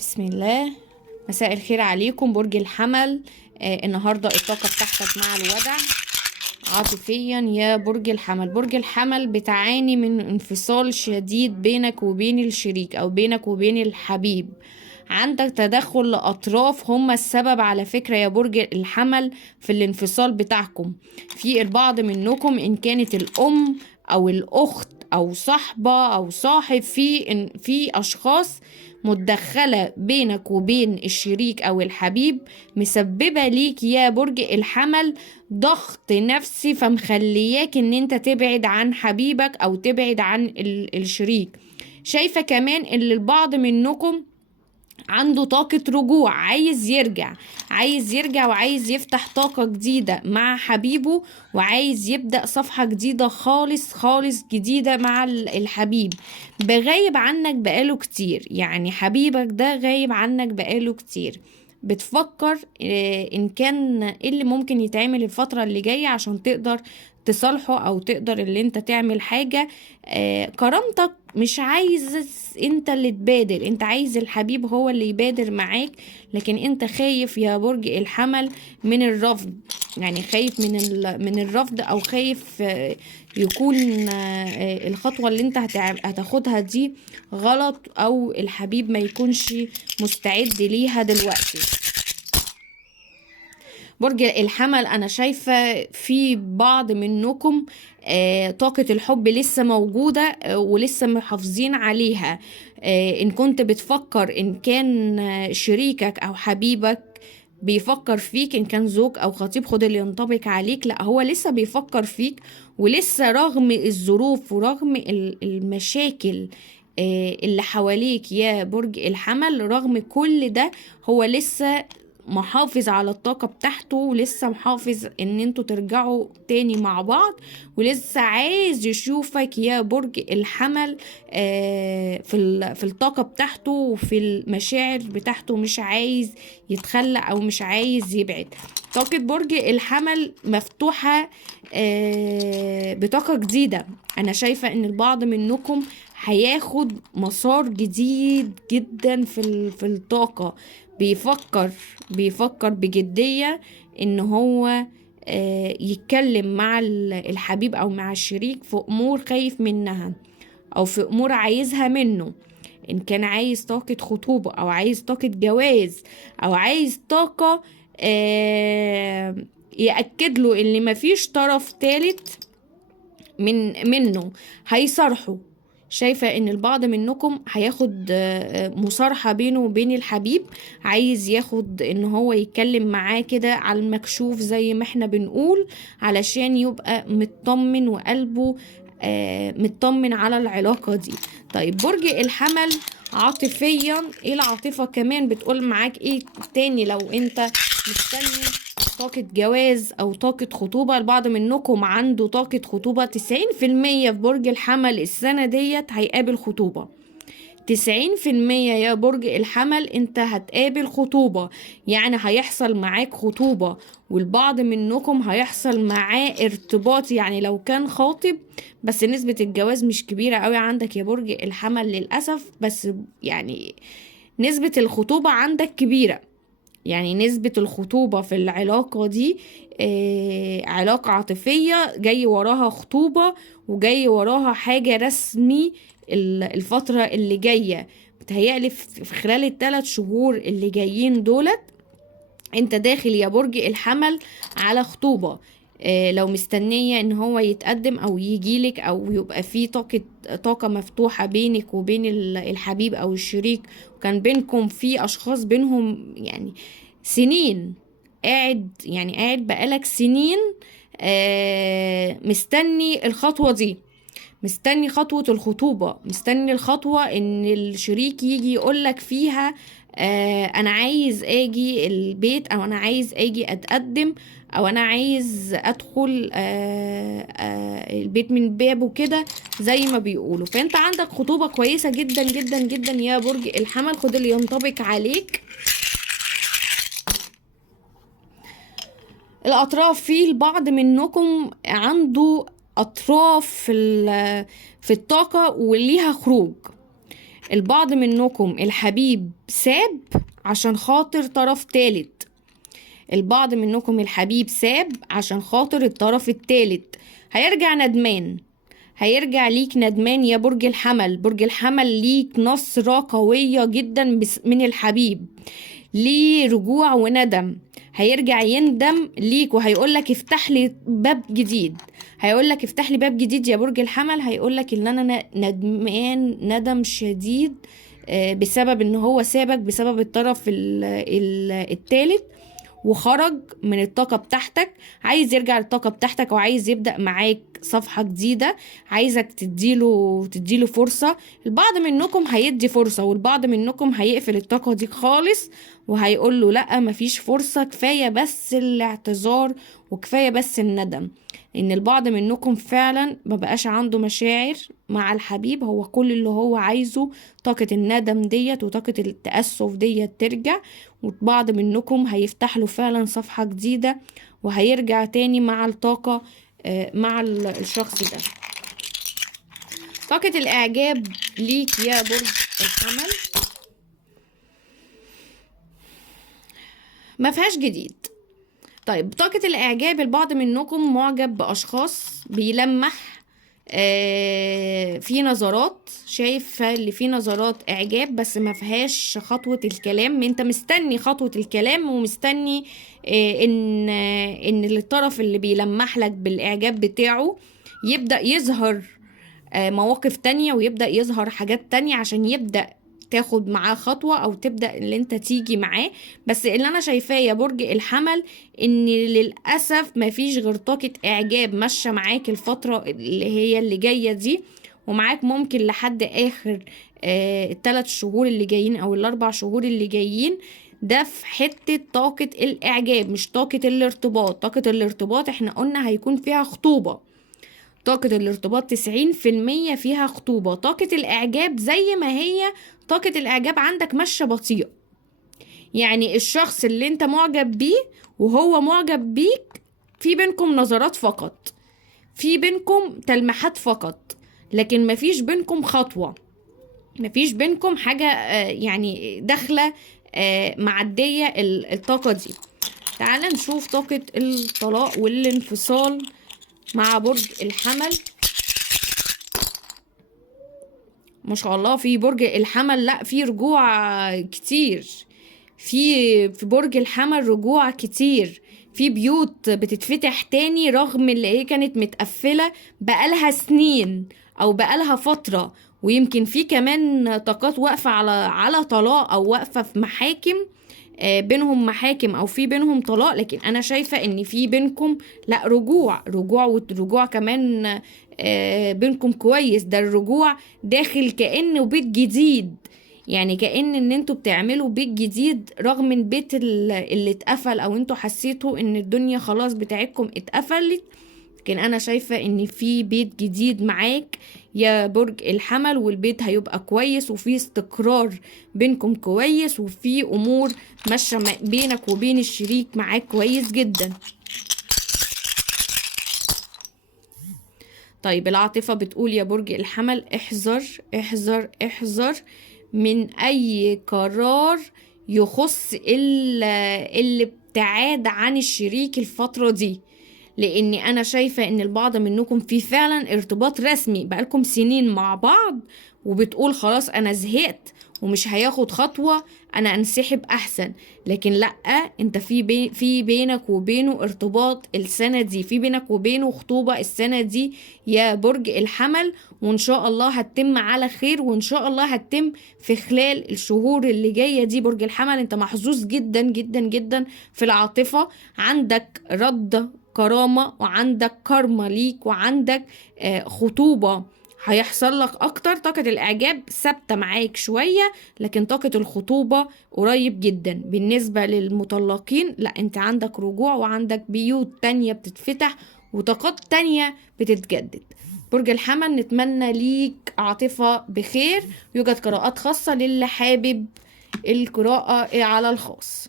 بسم الله. مساء الخير عليكم برج الحمل. النهاردة الطاقة بتاعتك مع الوضع عاطفيا يا برج الحمل. برج الحمل بتعاني من انفصال شديد بينك وبين الشريك او بينك وبين الحبيب. عندك تدخل لأطراف هم السبب على فكرة يا برج الحمل في الانفصال بتاعكم. في البعض منكم إن كانت الأم أو الأخت أو صاحبة أو صاحب في أشخاص متدخلة بينك وبين الشريك أو الحبيب، مسببة ليك يا برج الحمل ضغط نفسي، فمخلياك ان انت تبعد عن حبيبك او تبعد عن الشريك. شايفة كمان ان البعض منكم عنده طاقة رجوع، عايز يرجع وعايز يفتح طاقة جديدة مع حبيبه، وعايز يبدأ صفحة جديدة خالص خالص جديدة مع الحبيب. بغايب عنك بقاله كتير، يعني حبيبك ده غايب عنك بقاله كتير. بتفكر إن كان إيه اللي ممكن يتعمل الفترة اللي جاية عشان تقدر تصالحه أو تقدر اللي انت تعمل حاجة. كرامتك مش عايز انت اللي تبادر، انت عايز الحبيب هو اللي يبادر معاك، لكن انت خايف يا برج الحمل من الرفض. يعني خايف من الرفض، او خايف يكون الخطوة اللي انت هتاخدها دي غلط، او الحبيب ما يكونش مستعد ليها دلوقتي. برج الحمل انا شايفة في بعض منكم طاقة الحب لسه موجودة، ولسه محافظين عليها. ان كنت بتفكر ان كان شريكك او حبيبك بيفكر فيك، ان كان زوج او خطيب خد اللي ينطبق عليك، لا هو لسه بيفكر فيك، ولسه رغم الظروف ورغم المشاكل اللي حواليك يا برج الحمل، رغم كل ده هو لسه محافظ على الطاقة بتاعته، ولسه محافظ ان انتوا ترجعوا تاني مع بعض، ولسه عايز يشوفك يا برج الحمل في الطاقة بتاعته وفي المشاعر بتاعته، مش عايز يتخلى او مش عايز يبعد. طاقة برج الحمل مفتوحة بطاقة جديدة. انا شايفة ان البعض منكم هياخد مسار جديد جدا في الطاقة. بيفكر بيفكر بجدية ان هو يتكلم مع الحبيب او مع الشريك في امور خايف منها، او في امور عايزها منه. ان كان عايز طاقة خطوبة او عايز طاقة جواز او عايز طاقة يأكد له ان مفيش طرف ثالث منه هيصارحه. شايفة ان البعض منكم هياخد مصارحة بينه وبين الحبيب، عايز ياخد ان هو يتكلم معاه كده على المكشوف زي ما احنا بنقول، علشان يبقى مطمن وقلبه مطمن على العلاقة دي. طيب برج الحمل عاطفيا، ايه العاطفة كمان بتقول معاك ايه تاني لو انت مستني طاقة جواز أو طاقة خطوبة؟ البعض منكم عنده طاقة خطوبة. 90% في برج الحمل السنة ديت هيقابل خطوبة. 90% يا برج الحمل انت هتقابل خطوبة، يعني هيحصل معاك خطوبة، والبعض منكم هيحصل معاه ارتباط، يعني لو كان خاطب. بس نسبة الجواز مش كبيرة قوي عندك يا برج الحمل للأسف، بس يعني نسبة الخطوبة عندك كبيرة. يعني نسبة الخطوبة في العلاقة دي علاقة عاطفية جاي وراها خطوبة، وجاي وراها حاجة رسمي الفترة اللي جاية. بتهيألي في خلال ال3 شهور اللي جايين دولت انت داخل يا برج الحمل على خطوبة. لو مستنية ان هو يتقدم او يجيلك، او يبقى في طاقة مفتوحة بينك وبين الحبيب او الشريك، وكان بينكم في اشخاص بينهم يعني سنين، قاعد بقالك سنين مستني الخطوة دي، مستني خطوة الخطوبة، مستني الخطوة ان الشريك يجي يقولك فيها انا عايز اجي البيت، او انا عايز اجي اتقدم، او انا عايز ادخل البيت من بابه كده زي ما بيقولوا. فانت عندك خطوبة كويسة جدا جدا جدا يا برج الحمل، خد اللي ينطبق عليك. الأطراف، في البعض منكم عنده أطراف في الطاقة وليها خروج. البعض منكم الحبيب ساب عشان خاطر طرف تالت. البعض منكم الحبيب ساب عشان خاطر الطرف التالت. هيرجع ندمان، هيرجع ليك ندمان يا برج الحمل. برج الحمل ليك نصرة قوية جدا من الحبيب، ليه رجوع وندم. هيرجع يندم ليك وهيقولك افتح لي باب جديد. هيقولك افتح لي باب جديد يا برج الحمل. هيقولك ان انا ندمان ندم شديد بسبب ان هو سابك، بسبب الطرف التالت وخرج من الطاقة بتاعتك. عايز يرجع للطاقة بتاعتك وعايز يبدأ معاك صفحة جديدة. عايزك تديله فرصة. البعض منكم هيدي فرصة، والبعض منكم هيقفل الطاقة دي خالص وهيقول له لا مفيش فرصة، كفاية بس الاعتذار وكفاية بس الندم. ان البعض منكم فعلا ما بقاش عنده مشاعر مع الحبيب. هو كل اللي هو عايزه طاقة الندم ديت وطاقة التأسف ديت ترجع. وبعض منكم هيفتح له فعلا صفحة جديدة وهيرجع تاني مع الطاقة مع الشخص ده. طاقة الإعجاب ليك يا برج الحمل ما فيهاش جديد. طيب طاقة الإعجاب، البعض منكم معجب بأشخاص، بيلمح في نظرات، شايفة اللي في نظرات إعجاب بس ما فيهاش خطوة الكلام. انت مستني خطوة الكلام ومستني ان الطرف اللي بيلمح لك بالإعجاب بتاعه يبدأ يظهر مواقف تانية ويبدأ يظهر حاجات تانية عشان يبدأ تاخد معاه خطوة او تبدأ اللي انت تيجي معاه. بس اللي انا شايفاه يا برج الحمل ان للأسف مفيش غير طاقة اعجاب ماشية معاك الفترة اللي جاية دي، ومعاك ممكن لحد اخر ال3 شهور اللي جايين او ال4 شهور اللي جايين. ده في حتة طاقة الاعجاب مش طاقة الارتباط. طاقة الارتباط احنا قلنا هيكون فيها خطوبة. طاقة الارتباط 90% فيها خطوبة. طاقة الإعجاب زي ما هي طاقة الإعجاب عندك ماشية بطيء. يعني الشخص اللي انت معجب بيه وهو معجب بيك في بينكم نظرات فقط، في بينكم تلمحات فقط، لكن مفيش بينكم خطوة، مفيش بينكم حاجة يعني داخلة معدية الطاقة دي. تعال نشوف طاقة الطلاق والانفصال مع برج الحمل. ما شاء الله في برج الحمل لا في رجوع كتير. في برج الحمل رجوع كتير. في بيوت بتتفتح تاني رغم اللي هي كانت متقفلة بقالها سنين او بقالها فترة. ويمكن في كمان طاقات واقفة على طلاق او واقفة في محاكم، بينهم محاكم او في بينهم طلاق. لكن انا شايفة ان في بينكم لا رجوع كمان بينكم كويس. ده الرجوع داخل كأنه بيت جديد، يعني كأن ان انتوا بتعملوا بيت جديد رغم البيت اللي اتقفل او انتوا حسيتوا ان الدنيا خلاص بتاعتكم اتقفلت. لكن انا شايفة ان في بيت جديد معاك يا برج الحمل، والبيت هيبقى كويس وفي استقرار بينكم كويس وفي امور ماشية بينك وبين الشريك معاك كويس جدا. طيب العاطفة بتقول يا برج الحمل احذر احذر احذر من اي قرار يخص الابتعاد عن الشريك الفترة دي. لاني انا شايفة ان البعض منكم في فعلا ارتباط رسمي بقالكم سنين مع بعض وبتقول خلاص انا زهقت ومش هياخد خطوة، انا انسحب احسن. لكن لا، انت في بينك وبينه ارتباط السنة دي، في بينك وبينه خطوبة السنة دي يا برج الحمل. وان شاء الله هتتم على خير، وان شاء الله هتتم في خلال الشهور اللي جاية دي. برج الحمل انت محظوظ جدا جدا جدا في العاطفة. عندك رد كرامة وعندك كارما ليك وعندك خطوبة هيحصل لك اكتر. طاقة الاعجاب ثابتة معاك شوية، لكن طاقة الخطوبة قريب جدا. بالنسبة للمطلقين لا، انت عندك رجوع وعندك بيوت تانية بتتفتح وطاقات تانية بتتجدد. برج الحمل نتمنى ليك عاطفة بخير. يوجد قراءات خاصة للي حابب القراءة على الخاص.